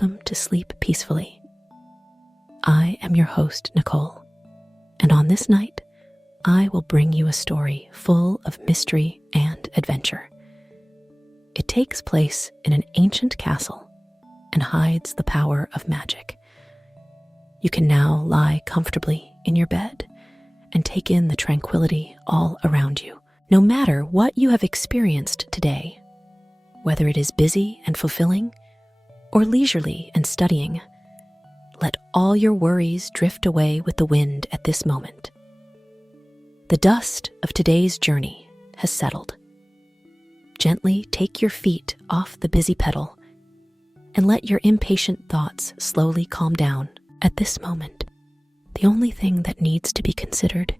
welcome to Sleep Peacefully. I am your host, Nicole, and on this night, I will bring you a story full of mystery and adventure. It takes place in an ancient castle and hides the power of magic. You can now lie comfortably in your bed and take in the tranquility all around you. No matter what you have experienced today, whether it is busy and fulfilling or leisurely and studying, let all your worries drift away with the wind at this moment. The dust of today's journey has settled. Gently take your feet off the busy pedal and let your impatient thoughts slowly calm down. At this moment, the only thing that needs to be considered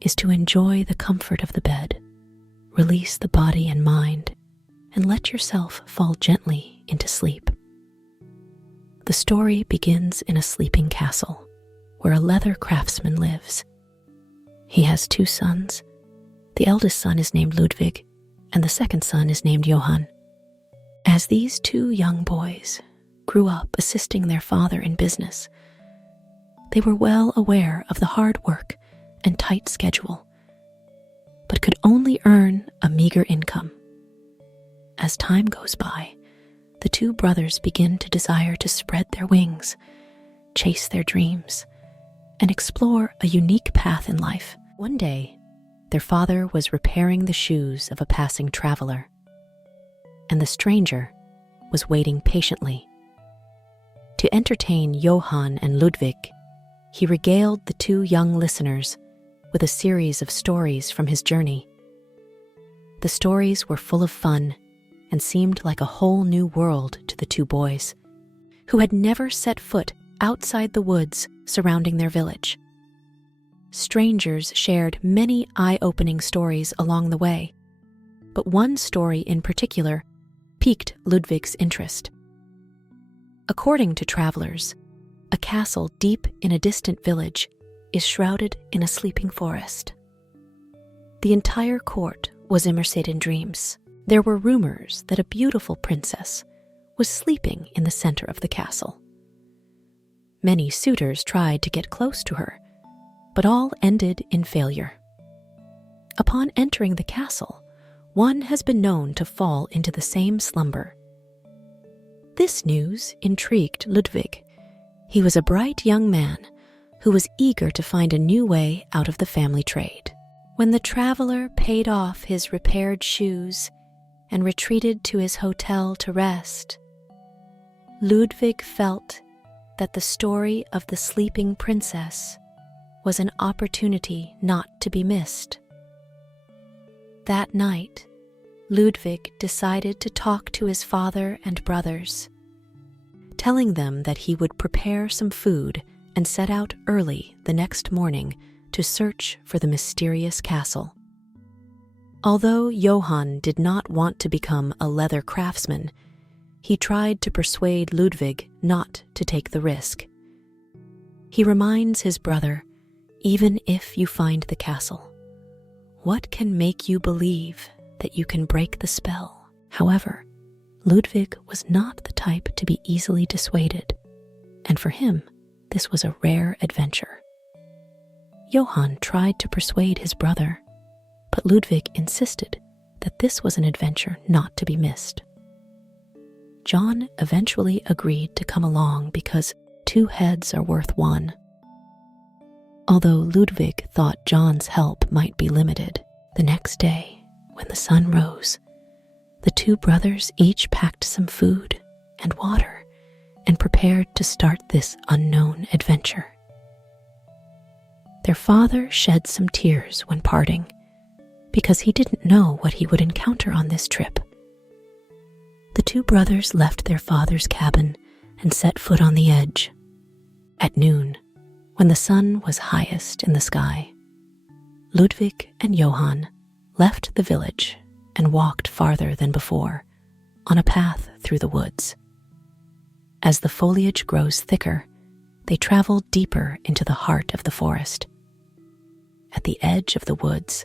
is to enjoy the comfort of the bed, release the body and mind, and let yourself fall gently into sleep. The story begins in a sleeping castle where a leather craftsman lives. He has 2 sons. The eldest son is named Ludwig, and the second son is named Johann. As these 2 young boys grew up assisting their father in business, they were well aware of the hard work and tight schedule, but could only earn a meager income. As time goes by, the 2 brothers begin to desire to spread their wings, chase their dreams, and explore a unique path in life. One day, their father was repairing the shoes of a passing traveler, and the stranger was waiting patiently. To entertain Johann and Ludwig, he regaled the 2 young listeners with a series of stories from his journey. The stories were full of fun and seemed like a whole new world to the 2 boys, who had never set foot outside the woods surrounding their village. Strangers shared many eye-opening stories along the way, but one story in particular piqued Ludwig's interest. According to travelers, a castle deep in a distant village is shrouded in a sleeping forest. The entire court was immersed in dreams. There were rumors that a beautiful princess was sleeping in the center of the castle. Many suitors tried to get close to her, but all ended in failure. Upon entering the castle, one has been known to fall into the same slumber. This news intrigued Ludwig. He was a bright young man who was eager to find a new way out of the family trade. When the traveler paid off his repaired shoes and retreated to his hotel to rest, Ludwig felt that the story of the sleeping princess was an opportunity not to be missed. That night, Ludwig decided to talk to his father and brothers, telling them that he would prepare some food and set out early the next morning to search for the mysterious castle. Although Johann did not want to become a leather craftsman, he tried to persuade Ludwig not to take the risk. He reminds his brother, "Even if you find the castle, what can make you believe that you can break the spell?" However, Ludwig was not the type to be easily dissuaded, and for him, this was a rare adventure. Johann tried to persuade his brother, but Ludwig insisted that this was an adventure not to be missed. John eventually agreed to come along because 2 heads are worth 1. Although Ludwig thought John's help might be limited, the next day, when the sun rose, the 2 brothers each packed some food and water and prepared to start this unknown adventure. Their father shed some tears when parting because he didn't know what he would encounter on this trip. The 2 brothers left their father's cabin and set foot on the edge. At noon, when the sun was highest in the sky, Ludwig and Johann left the village and walked farther than before on a path through the woods. As the foliage grows thicker, they travel deeper into the heart of the forest. At the edge of the woods,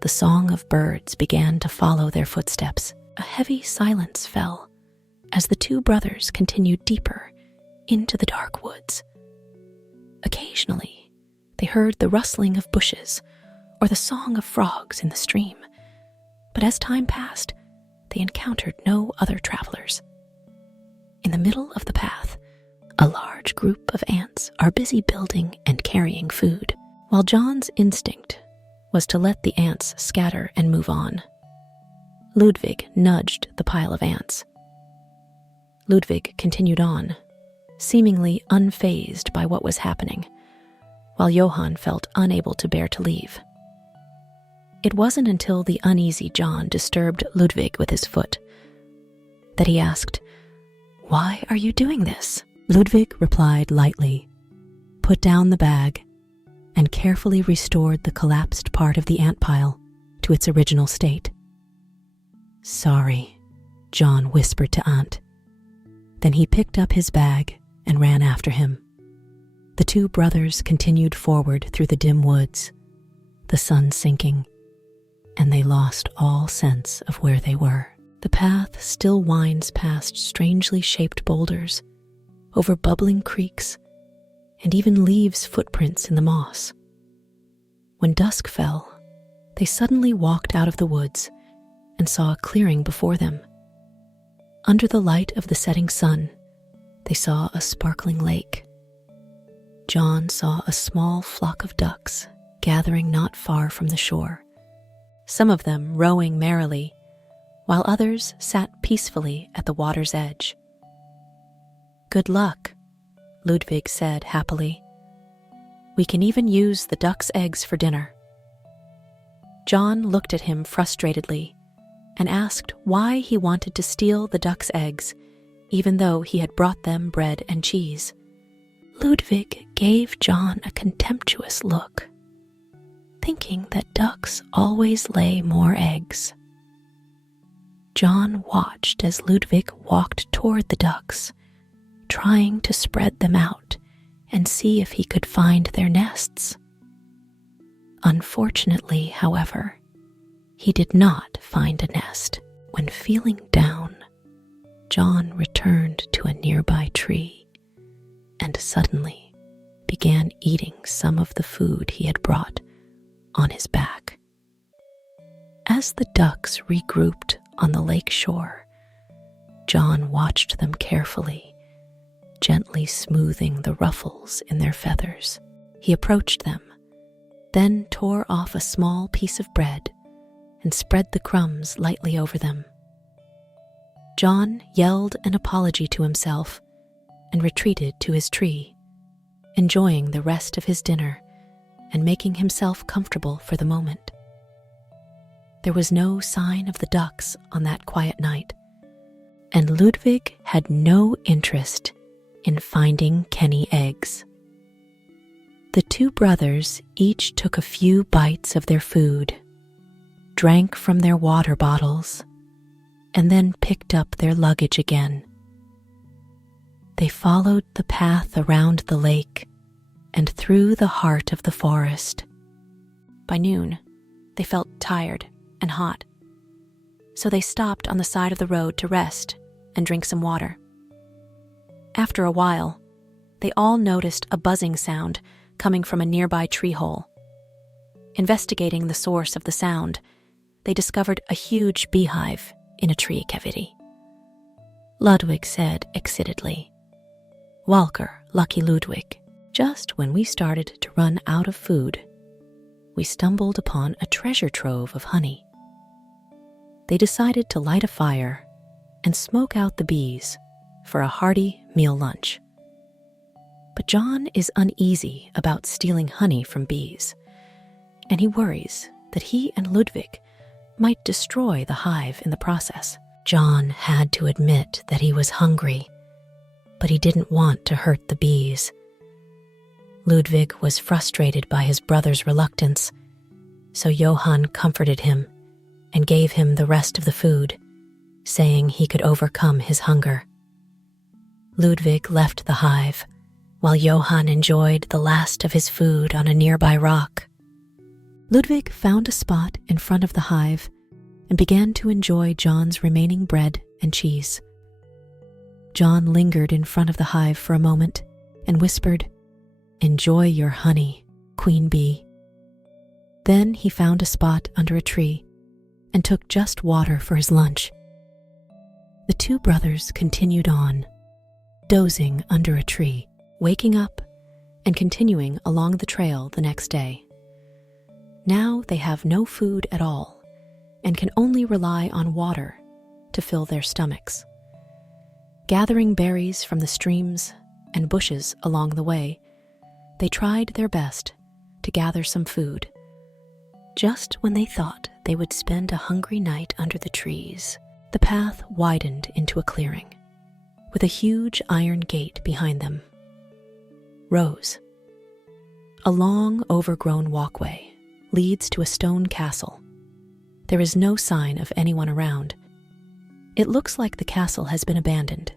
the song of birds began to follow their footsteps. A heavy silence fell as the 2 brothers continued deeper into the dark woods. Occasionally, they heard the rustling of bushes or the song of frogs in the stream, but as time passed, they encountered no other travelers. In the middle of the path, a large group of ants are busy building and carrying food, while John's instinct was to let the ants scatter and move on. Ludwig nudged the pile of ants. Ludwig continued on, seemingly unfazed by what was happening, while Johann felt unable to bear to leave. It wasn't until the uneasy John disturbed Ludwig with his foot that he asked, "Why are you doing this?" Ludwig replied lightly, put down the bag, and carefully restored the collapsed part of the ant pile to its original state. "Sorry," John whispered to Aunt. Then he picked up his bag and ran after him. The two brothers continued forward through the dim woods, the sun sinking, and they lost all sense of where they were. The path still winds past strangely shaped boulders, over bubbling creeks, and even leaves footprints in the moss. When dusk fell, they suddenly walked out of the woods and saw a clearing before them. Under the light of the setting sun, they saw a sparkling lake. John saw a small flock of ducks gathering not far from the shore, some of them rowing merrily, while others sat peacefully at the water's edge. "Good luck," Ludwig said happily. "We can even use the duck's eggs for dinner." John looked at him frustratedly and asked why he wanted to steal the duck's eggs, even though he had brought them bread and cheese. Ludwig gave John a contemptuous look, thinking that ducks always lay more eggs. John watched as Ludwig walked toward the ducks, trying to spread them out and see if he could find their nests. Unfortunately, however, he did not find a nest. When feeling down, John returned to a nearby tree and suddenly began eating some of the food he had brought on his back. As the ducks regrouped on the lake shore, John watched them carefully, gently smoothing the ruffles in their feathers. He approached them, then tore off a small piece of bread and spread the crumbs lightly over them. John yelled an apology to himself and retreated to his tree, enjoying the rest of his dinner and making himself comfortable for the moment. There was no sign of the ducks on that quiet night, and Ludwig had no interest in finding Kenny eggs. The two brothers each took a few bites of their food, drank from their water bottles, and then picked up their luggage again. They followed the path around the lake and through the heart of the forest. By noon, they felt tired and hot, so they stopped on the side of the road to rest and drink some water. After a while, they all noticed a buzzing sound coming from a nearby tree hole. Investigating the source of the sound, they discovered a huge beehive in a tree cavity. Ludwig said excitedly, "Walker, lucky Ludwig, just when we started to run out of food, we stumbled upon a treasure trove of honey." They decided to light a fire and smoke out the bees for a hearty meal lunch. But John is uneasy about stealing honey from bees, and he worries that he and Ludwig might destroy the hive in the process. John had to admit that he was hungry, but he didn't want to hurt the bees. Ludwig was frustrated by his brother's reluctance, so Johann comforted him and gave him the rest of the food, saying he could overcome his hunger. Ludwig left the hive, while Johann enjoyed the last of his food on a nearby rock. Ludwig found a spot in front of the hive and began to enjoy John's remaining bread and cheese. John lingered in front of the hive for a moment and whispered, "Enjoy your honey, Queen Bee." Then he found a spot under a tree and took just water for his lunch. The two brothers continued on, dozing under a tree, waking up and continuing along the trail the next day. Now they have no food at all and can only rely on water to fill their stomachs. Gathering berries from the streams and bushes along the way, they tried their best to gather some food. Just when they thought they would spend a hungry night under the trees, the path widened into a clearing, with a huge iron gate behind them. Rose. A long, overgrown walkway leads to a stone castle. There is no sign of anyone around. It looks like the castle has been abandoned,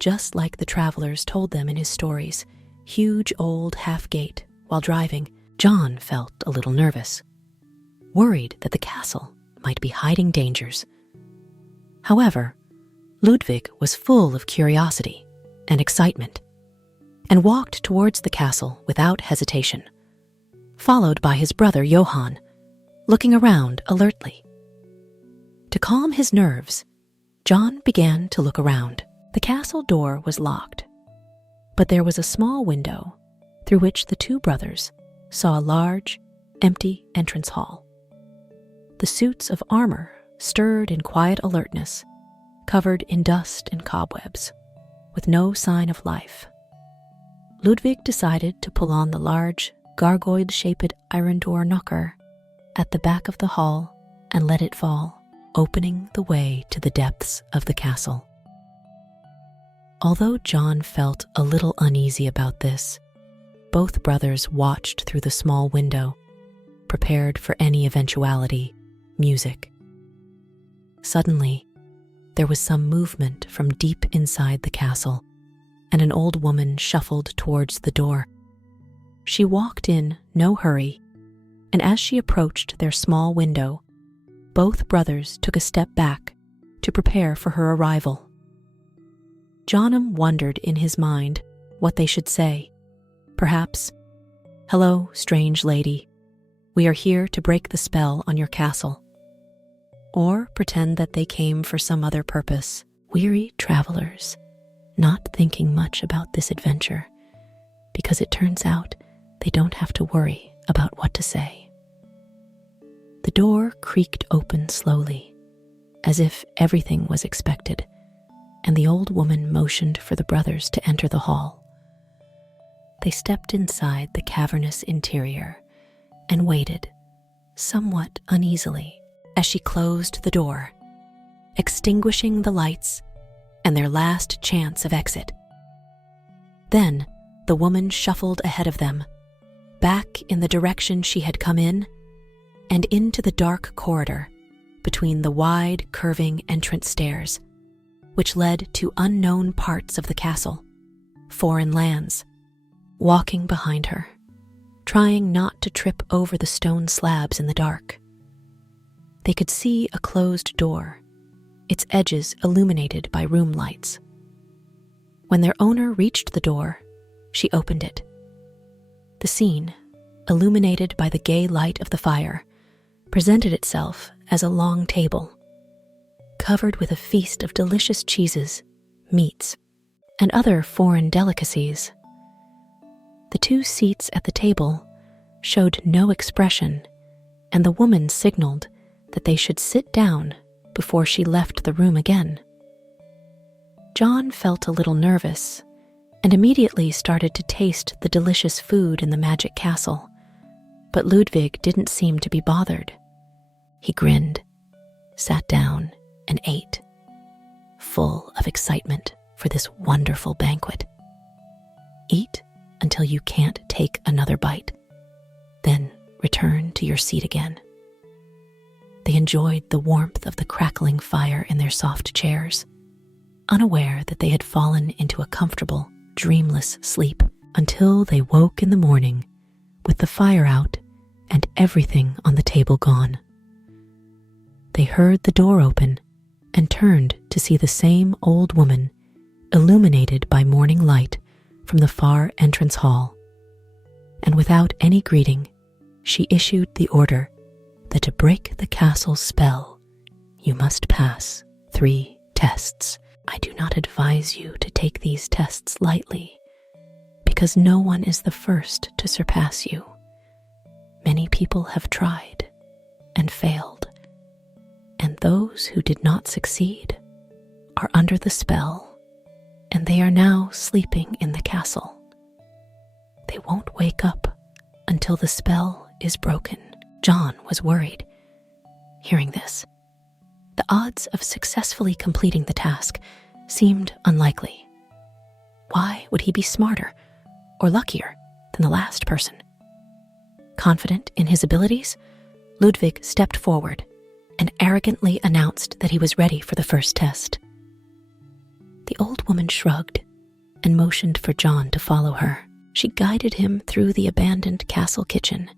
just like the travelers told them in his stories. Huge old half-gate. While driving, John felt a little nervous, worried that the castle might be hiding dangers. However, Ludwig was full of curiosity and excitement and walked towards the castle without hesitation, followed by his brother Johann, looking around alertly. To calm his nerves, John began to look around. The castle door was locked, but there was a small window through which the two brothers saw a large, empty entrance hall. The suits of armor stirred in quiet alertness, covered in dust and cobwebs, with no sign of life. Ludwig decided to pull on the large, gargoyle-shaped iron door knocker at the back of the hall and let it fall, opening the way to the depths of the castle. Although John felt a little uneasy about this, both brothers watched through the small window, prepared for any eventuality: music. Suddenly, there was some movement from deep inside the castle, and an old woman shuffled towards the door. She walked in no hurry, and as she approached their small window, both brothers took a step back to prepare for her arrival. Johnham wondered in his mind what they should say. Perhaps, "Hello, strange lady. We are here to break the spell on your castle." Or pretend that they came for some other purpose. Weary travelers, not thinking much about this adventure, because it turns out they don't have to worry about what to say. The door creaked open slowly, as if everything was expected, and the old woman motioned for the brothers to enter the hall. They stepped inside the cavernous interior and waited, somewhat uneasily, as she closed the door, extinguishing the lights and their last chance of exit. Then the woman shuffled ahead of them, back in the direction she had come in, and into the dark corridor between the wide, curving entrance stairs, which led to unknown parts of the castle, foreign lands. Walking behind her, trying not to trip over the stone slabs in the dark. They could see a closed door, its edges illuminated by room lights. When their owner reached the door, she opened it. The scene, illuminated by the gay light of the fire, presented itself as a long table, covered with a feast of delicious cheeses, meats, and other foreign delicacies. The two seats at the table showed no expression, and the woman signaled that they should sit down before she left the room again. John felt a little nervous and immediately started to taste the delicious food in the magic castle, but Ludwig didn't seem to be bothered. He grinned, sat down, and ate, full of excitement for this wonderful banquet. Eat until you can't take another bite, then return to your seat again. They enjoyed the warmth of the crackling fire in their soft chairs, unaware that they had fallen into a comfortable, dreamless sleep until they woke in the morning with the fire out and everything on the table gone. They heard the door open and turned to see the same old woman illuminated by morning light from the far entrance hall, and without any greeting, she issued the order that to break the castle's spell, you must pass 3 tests. I do not advise you to take these tests lightly, because no one is the first to surpass you. Many people have tried and failed, and those who did not succeed are under the spell, and they are now sleeping in the castle. They won't wake up until the spell is broken. John was worried. Hearing this, the odds of successfully completing the task seemed unlikely. Why would he be smarter or luckier than the last person? Confident in his abilities, Ludwig stepped forward and arrogantly announced that he was ready for the first test. The old woman shrugged and motioned for John to follow her. She guided him through the abandoned castle kitchen,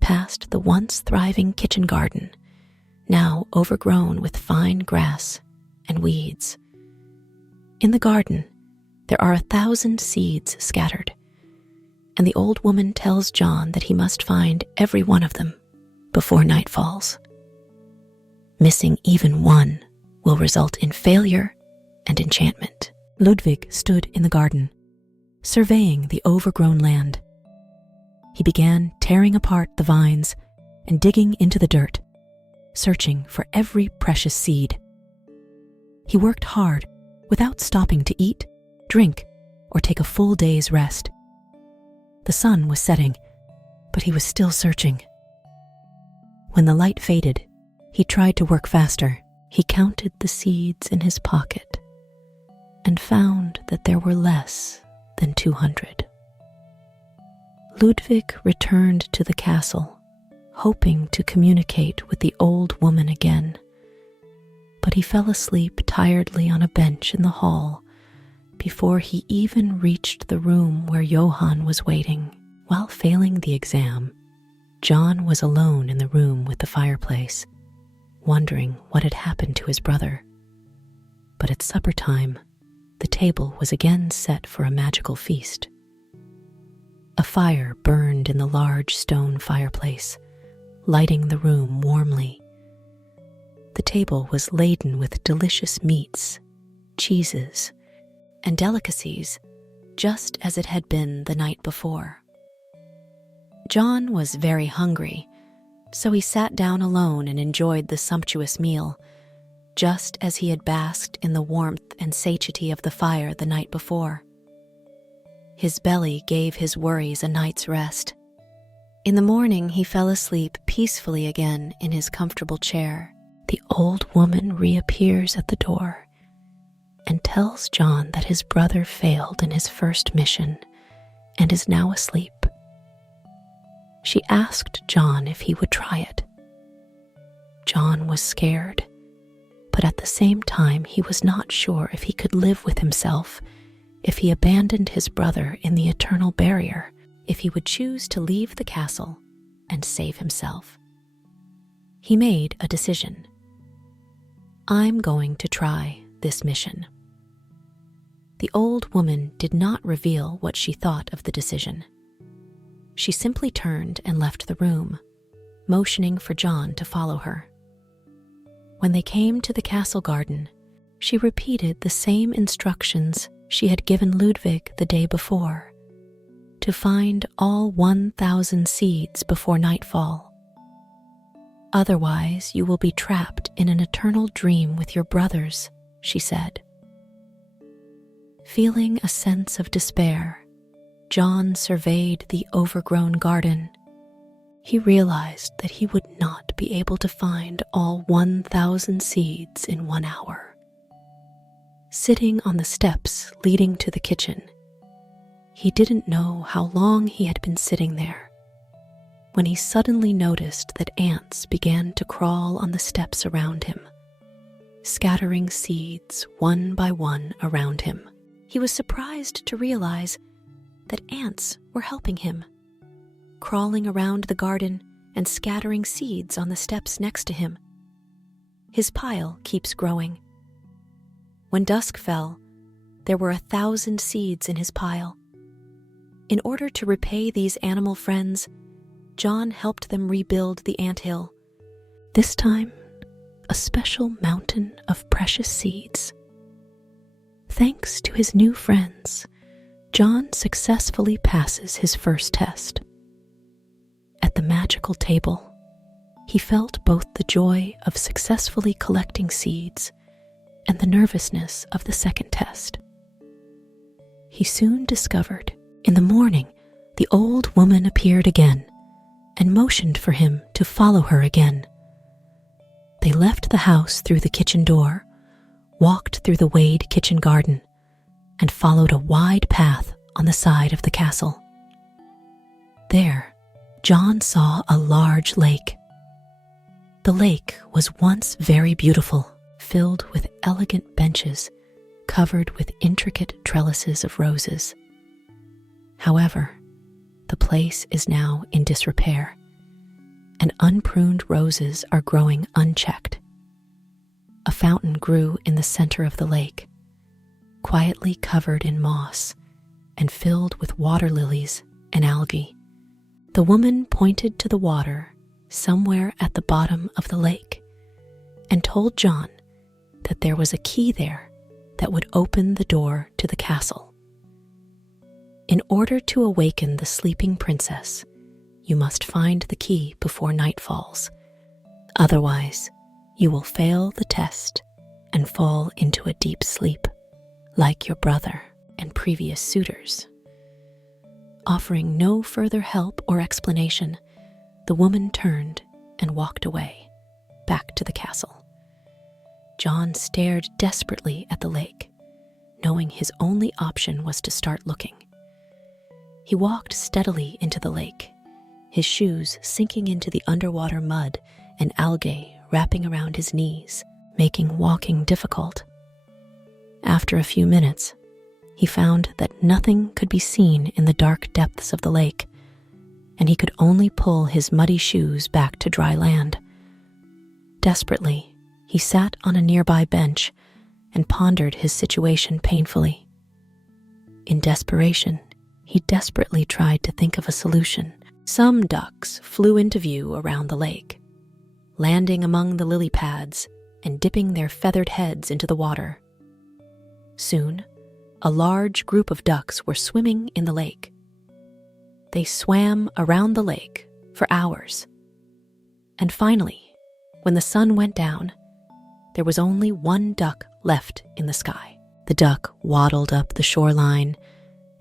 past the once thriving kitchen garden, now overgrown with fine grass and weeds. In the garden, there are 1,000 seeds scattered, and the old woman tells John that he must find every one of them before night falls. Missing even one will result in failure and enchantment. Ludwig stood in the garden, surveying the overgrown land. He began tearing apart the vines and digging into the dirt, searching for every precious seed. He worked hard without stopping to eat, drink, or take a full day's rest. The sun was setting, but he was still searching. When the light faded, he tried to work faster. He counted the seeds in his pocket and found that there were less than 200. Ludwig returned to the castle, hoping to communicate with the old woman again, but he fell asleep tiredly on a bench in the hall before he even reached the room where Johann was waiting. While failing the exam, John was alone in the room with the fireplace, wondering what had happened to his brother. But at supper time, the table was again set for a magical feast. A fire burned in the large stone fireplace, lighting the room warmly. The table was laden with delicious meats, cheeses, and delicacies, just as it had been the night before. John was very hungry, so he sat down alone and enjoyed the sumptuous meal, just as he had basked in the warmth and satiety of the fire the night before. His belly gave his worries a night's rest. In the morning, he fell asleep peacefully again in his comfortable chair. The old woman reappears at the door and tells John that his brother failed in his first mission and is now asleep. She asked John if he would try it. John was scared, but at the same time he was not sure if he could live with himself if he abandoned his brother in the eternal barrier, if he would choose to leave the castle and save himself. He made a decision. I'm going to try this mission. The old woman did not reveal what she thought of the decision. She simply turned and left the room, motioning for John to follow her. When they came to the castle garden, she repeated the same instructions she had given Ludwig the day before, to find all 1,000 seeds before nightfall. Otherwise, you will be trapped in an eternal dream with your brothers, she said. Feeling a sense of despair, John surveyed the overgrown garden. He realized that he would not be able to find all 1,000 seeds in 1 hour. Sitting on the steps leading to the kitchen, he didn't know how long he had been sitting there when he suddenly noticed that ants began to crawl on the steps around him, scattering seeds one by one around him. He was surprised to realize that ants were helping him, crawling around the garden and scattering seeds on the steps next to him. His pile keeps growing. When dusk fell, there were 1,000 seeds in his pile. In order to repay these animal friends, John helped them rebuild the anthill. This time, a special mountain of precious seeds. Thanks to his new friends, John successfully passes his first test. At the magical table, he felt both the joy of successfully collecting seeds and the nervousness of the second test. He soon discovered, in the morning, the old woman appeared again and motioned for him to follow her again. They left the house through the kitchen door, walked through the Wade kitchen garden, and followed a wide path on the side of the castle. There, John saw a large lake. The lake was once very beautiful, filled with elegant benches covered with intricate trellises of roses. However, the place is now in disrepair, and unpruned roses are growing unchecked. A fountain grew in the center of the lake, quietly covered in moss and filled with water lilies and algae. The woman pointed to the water somewhere at the bottom of the lake and told John that there was a key there that would open the door to the castle. In order to awaken the sleeping princess, you must find the key before night falls. Otherwise, you will fail the test and fall into a deep sleep, like your brother and previous suitors. Offering no further help or explanation, the woman turned and walked away, back to the castle. John stared desperately at the lake, knowing his only option was to start looking. He walked steadily into the lake, his shoes sinking into the underwater mud and algae wrapping around his knees, making walking difficult. After a few minutes, he found that nothing could be seen in the dark depths of the lake, and he could only pull his muddy shoes back to dry land. Desperately, he sat on a nearby bench and pondered his situation painfully. In desperation, he desperately tried to think of a solution. Some ducks flew into view around the lake, landing among the lily pads and dipping their feathered heads into the water. Soon, a large group of ducks were swimming in the lake. They swam around the lake for hours. And finally, when the sun went down, there was only one duck left in the sky. The duck waddled up the shoreline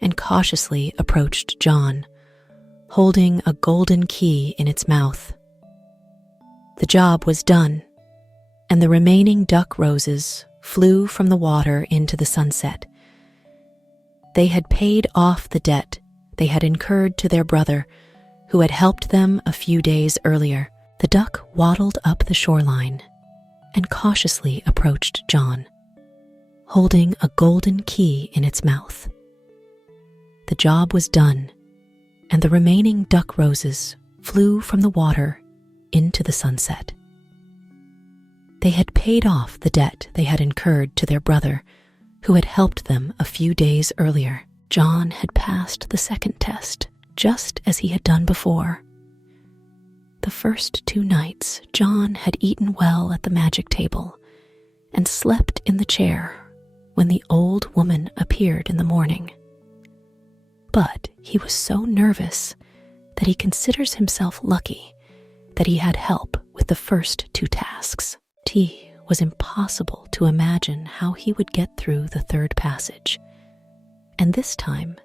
and cautiously approached John, holding a golden key in its mouth. The job was done, and the remaining duck roses flew from the water into the sunset. They had paid off the debt they had incurred to their brother, who had helped them a few days earlier. The duck waddled up the shoreline and cautiously approached John, holding a golden key in its mouth. The job was done, and the remaining duck roses flew from the water into the sunset. They had paid off the debt they had incurred to their brother, who had helped them a few days earlier. John had passed the second test, just as he had done before. The first 2 nights, John had eaten well at the magic table and slept in the chair when the old woman appeared in the morning. But he was so nervous that he considers himself lucky that he had help with the first 2 tasks. It was impossible to imagine how he would get through the third passage. And this time,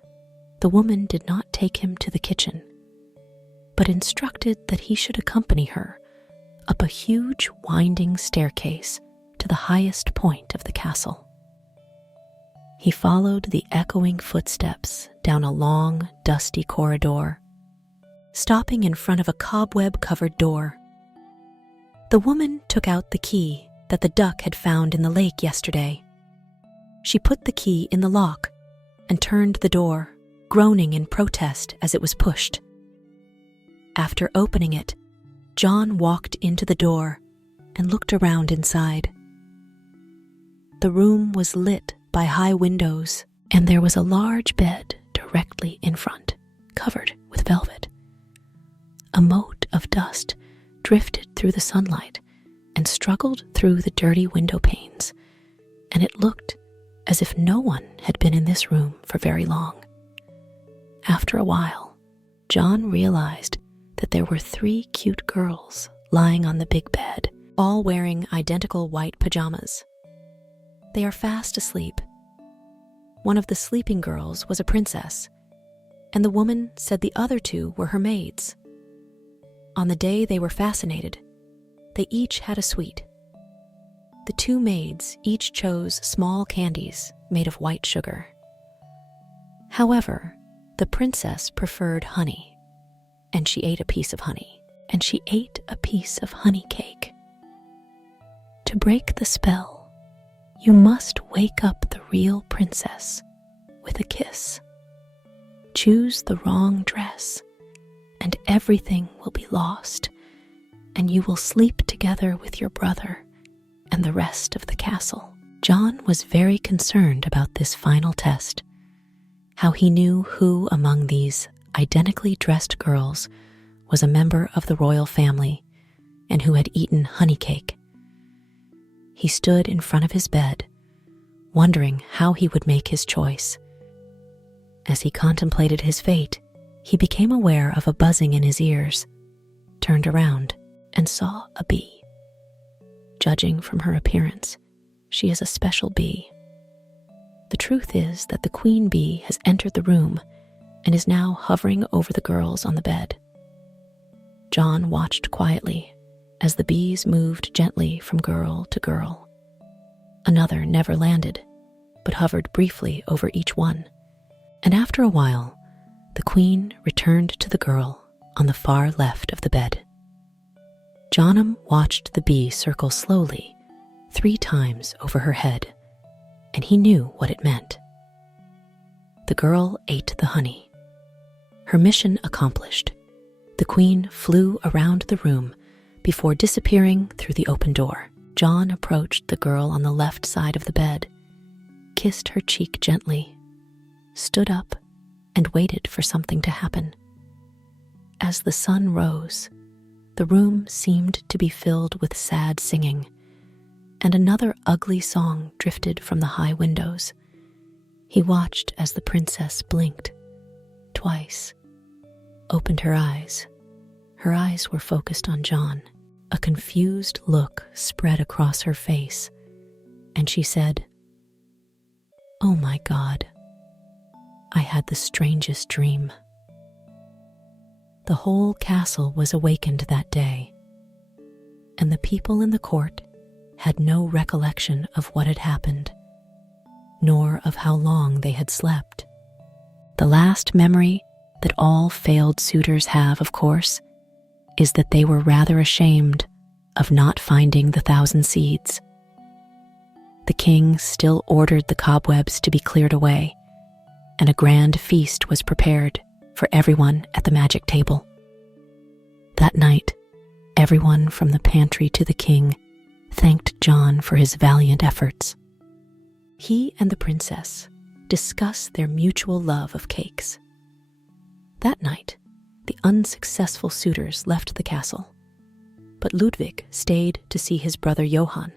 the woman did not take him to the kitchen, but instructed that he should accompany her up a huge winding staircase to the highest point of the castle. He followed the echoing footsteps down a long, dusty corridor, stopping in front of a cobweb-covered door. The woman took out the key that the duck had found in the lake yesterday. She put the key in the lock and turned the door, groaning in protest as it was pushed. After opening it, John walked into the door and looked around inside. The room was lit by high windows, and there was a large bed directly in front, covered with velvet. A mote of dust drifted through the sunlight and struggled through the dirty window panes, and it looked as if no one had been in this room for very long. After a while, John realized that there were 3 cute girls lying on the big bed, all wearing identical white pajamas. They are fast asleep. One of the sleeping girls was a princess, and the woman said the other 2 were her maids. On the day they were fascinated, they each had a sweet. The 2 maids each chose small candies made of white sugar. However, the princess preferred honey, and she ate a piece of honey, and she ate a piece of honey cake. To break the spell, you must wake up the real princess with a kiss. Choose the wrong dress, and everything will be lost, and you will sleep together with your brother and the rest of the castle. John was very concerned about this final test, how he knew who among these identically dressed girls was a member of the royal family and who had eaten honey cake. He stood in front of his bed, wondering how he would make his choice. As he contemplated his fate, he became aware of a buzzing in his ears, turned around, and saw a bee. Judging from her appearance, she is a special bee. The truth is that the queen bee has entered the room and is now hovering over the girls on the bed. John watched quietly as the bees moved gently from girl to girl. Another never landed, but hovered briefly over each one, and after a while, the queen returned to the girl on the far left of the bed. Johnham watched the bee circle slowly 3 times over her head, and he knew what it meant. The girl ate the honey. Her mission accomplished, the queen flew around the room before disappearing through the open door. John approached the girl on the left side of the bed, kissed her cheek gently, stood up, and waited for something to happen. As the sun rose, the room seemed to be filled with sad singing, and another ugly song drifted from the high windows. He watched as the princess blinked twice, opened her eyes. Her eyes were focused on John. A confused look spread across her face, and she said, "Oh my God, I had the strangest dream." The whole castle was awakened that day, and the people in the court had no recollection of what had happened, nor of how long they had slept. The last memory that all failed suitors have, of course, is that they were rather ashamed of not finding the 1,000 seeds. The king still ordered the cobwebs to be cleared away, and a grand feast was prepared for everyone at the magic table. That night, everyone from the pantry to the king thanked John for his valiant efforts. He and the princess discussed their mutual love of cakes. That night, the unsuccessful suitors left the castle, but Ludwig stayed to see his brother Johann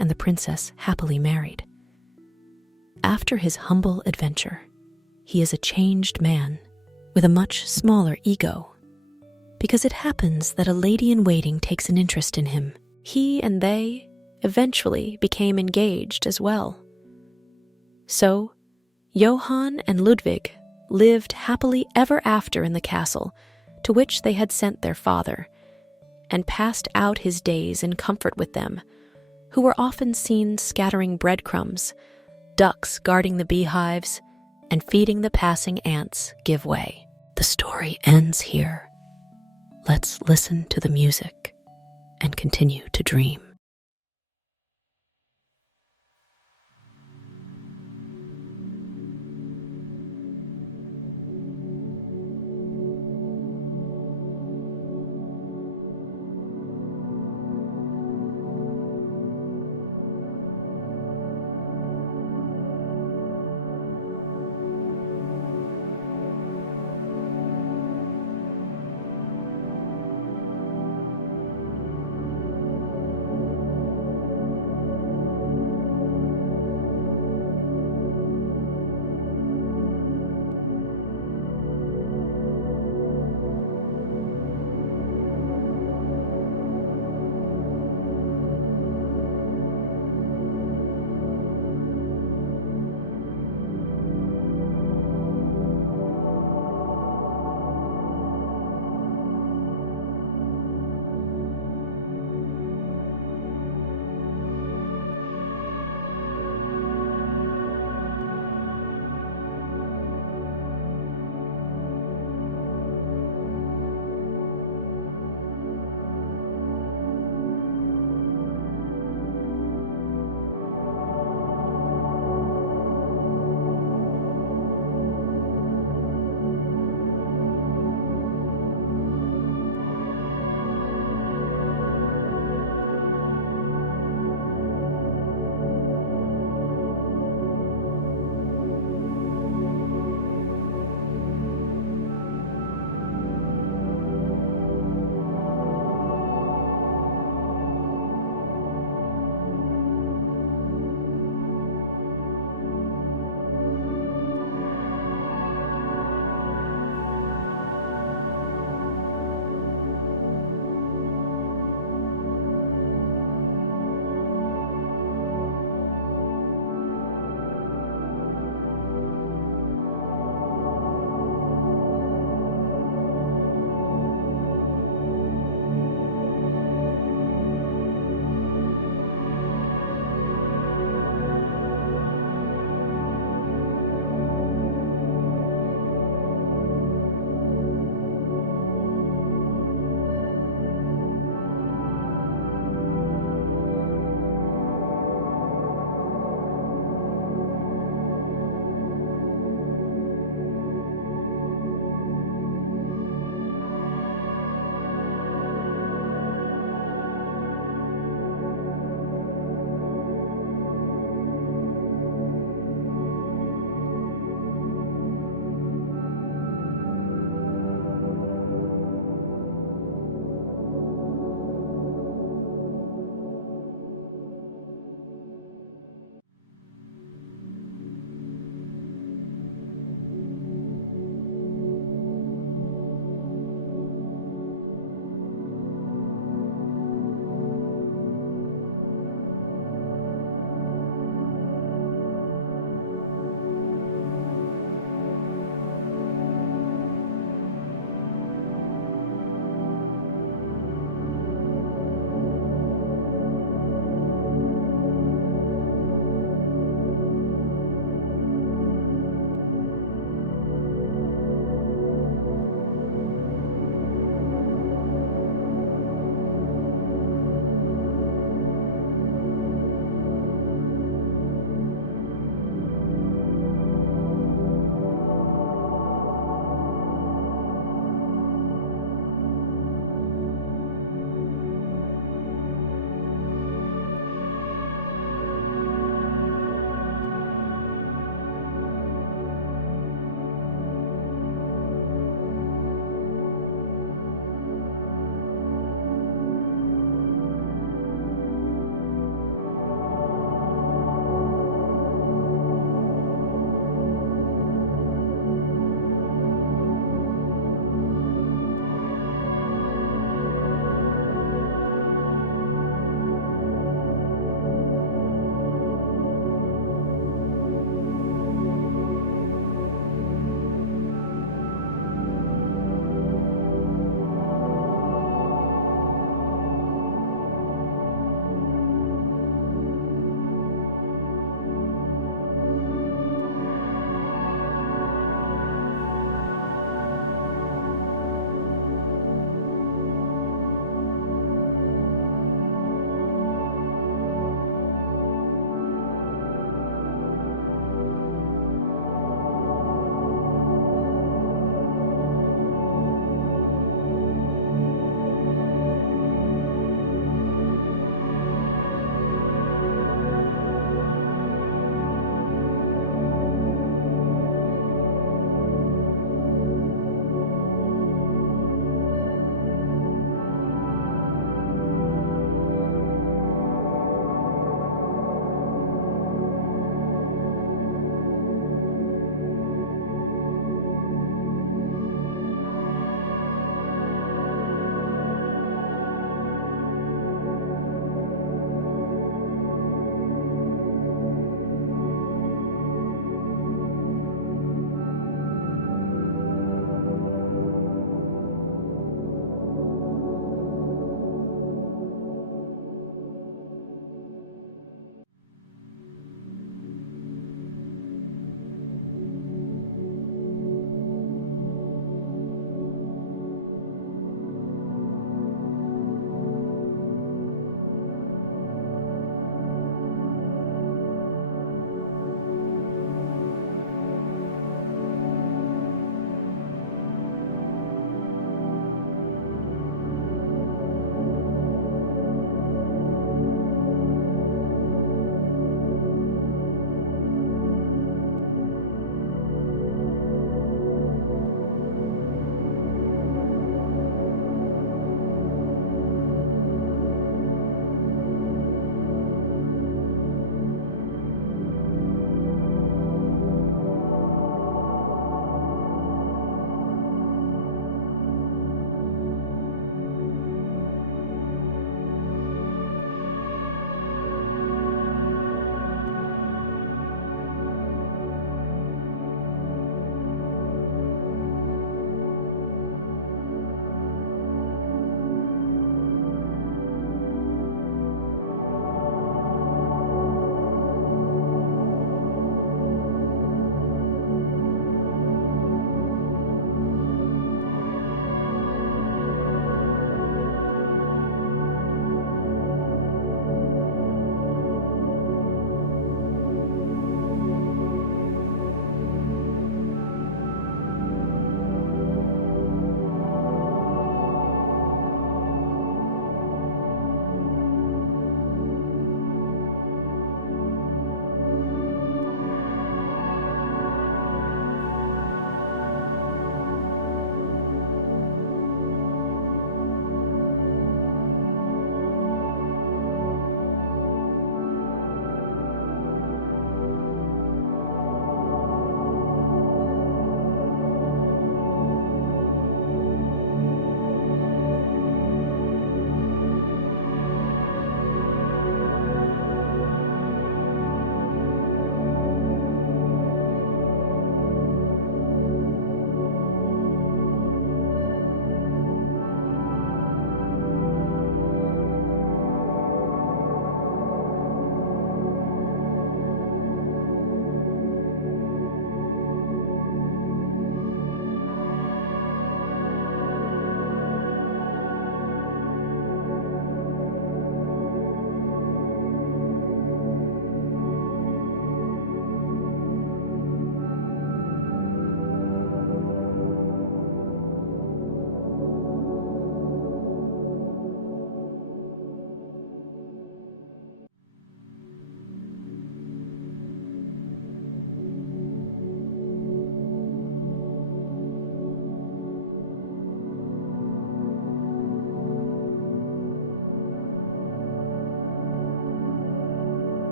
and the princess happily married. After his humble adventure, he is a changed man with a much smaller ego, because it happens that a lady-in-waiting takes an interest in him. He and they eventually became engaged as well. So, Johann and Ludwig lived happily ever after in the castle to which they had sent their father, and passed out his days in comfort with them, who were often seen scattering breadcrumbs, ducks guarding the beehives, and feeding the passing ants give way. The story ends here. Let's listen to the music and continue to dream.